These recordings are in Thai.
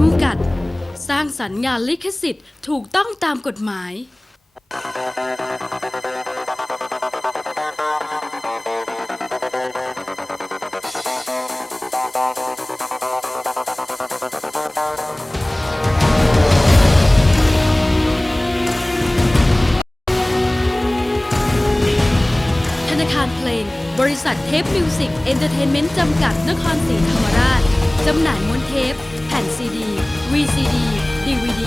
จำกัด สร้างสรรค์งานลิขสิทธิ์ถูกต้องตามกฎหมาย ธนาคารเพลง บริษัทเทปมิวสิกเอนเตอร์เทนเมนต์จำกัดนครศรีธรรมราช จำหน่ายม้วนเทป แผ่นซีดี VCD DVD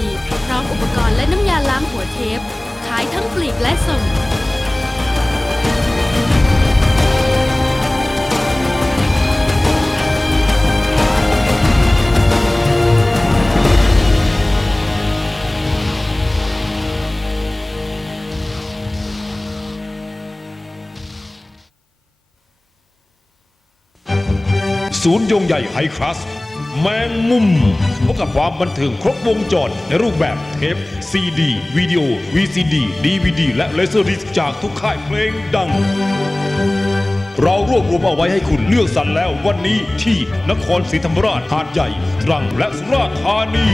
พร้อมอุปกรณ์และน้ำยาล้างหัวเทป ขายทั้งปลีกและส่ง ศูนย์ยงใหญ่ไฮคลาสแมงมุมพบกับความบันเทิงครบวงจรในรูปแบบเทปซีดีวิดีโอ VCD DVD และเลเซอร์ดิสจากทุกค่ายเพลงดัง เรารวบรวมเอาไว้ให้คุณเลือกสรรแล้ววันนี้ที่นครศรีธรรมราชหาดใหญ่ตรังและสุราษฎร์ธานี